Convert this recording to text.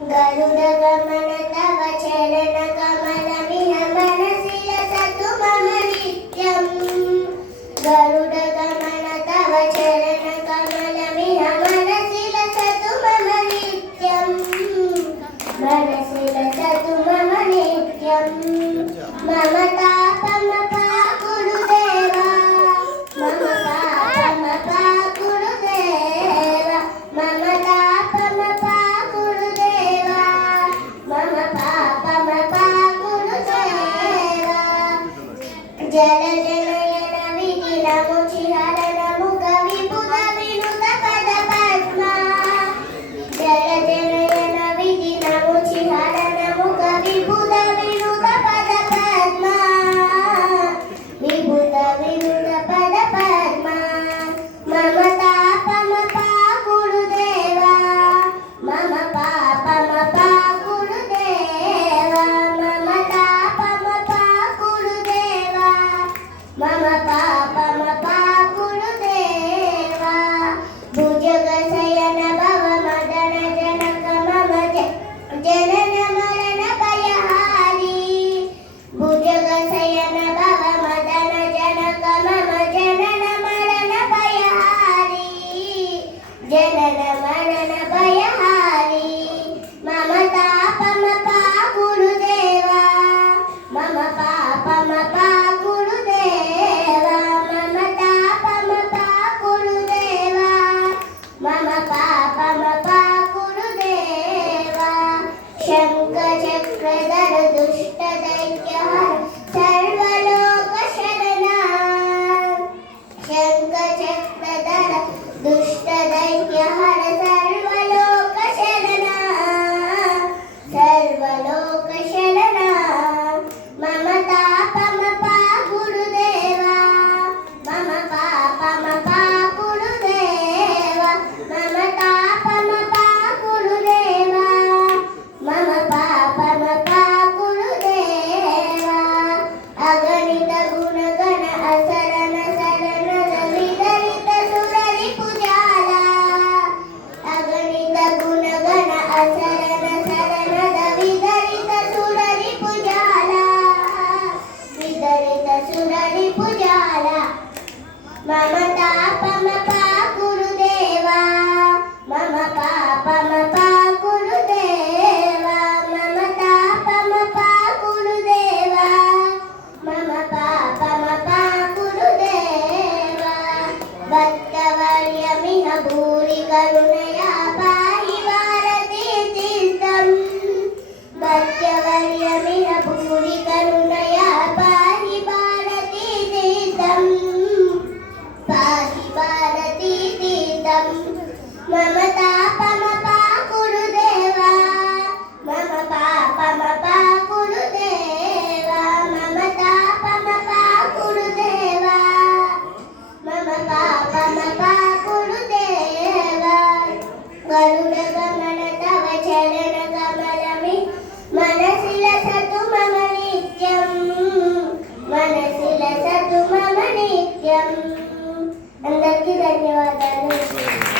गरुडगमन तव चरणकमलमिह मनसिलसतु मम नित्यम् गरुडगमन तव चरणकमलमिह मनसिलसतु मम नित्यम् मनसिलसतु मम नित्यम् मम तापमपा गुरुदेवा मम पापमपा गुरुदेवा मम तापमपा गुरुदेवा मम पापमपा गुरुदेवा जल जनयन विधिनमुचिहरण मुख विपुल विनुत पद पद्मा जल जनयन विधिनमुचिहरण मुख विपुल विनुत पद पद्मा विभुत विनुत पद पद्मा मम तापमपा गुरुदेवा मम पापमपा गुरुदेवा मम तापमपा गुरुदेवा मम पापमपा गुरुदेवा भुजगशयन भव मदन जनक मम जनन मरण भयहारी भुजगशयन भव मदन जनक मम जनन मरण भयहारी जनन मरण भयहारी मम तापमपा गुरुदेवा मम पापमपा गुरुदेवा मम तापमपा गुरुदेवा मम पापमपा गुरुदेवा शङ्खचक्रधर दुष्ट दैत्यहर सर्वलोकशरणा शङ्खचक्रधर दुष्ट दैत्यहर सर्वलोकशरणा सर्वलोकशरणा मम तापमपा गुरुदेवा मम पापमपा गुरुदेवा मम तापमपा गुरुदेवा मम पापमपा गुरुदेवा अगणित गुणगण असरण शरणद विदरित सुररिपुजाला अगणित गुणगण असरण शरणद विदरित सुररिपुजाला विदरित सुररिपुजाला मम तापमपा गुरुदेवा मम पापमपा गुरुदेवा मम तापमपा गुरुदेवा मम पापमपा गुरुदेवा भक्तवर्यमिह भूरि करुणया पाहि भारती तीर्थम् भक्तवर्यमिह भूरि करुणया पाहि भारती तीर्थम् पाहि भारती तीर्थम् मम तापमपा गुरुदेवा मम पापमपा गुरुदेवा मम तापमपा गुरुदेवा मम पापमपा गुरुदेवा गरुडगमन तव चरणकमलमिह मनसिलसतु मम नित्यम् मनसिलसतु मम नित्यम् అందరికీ ధన్యవాదాలు.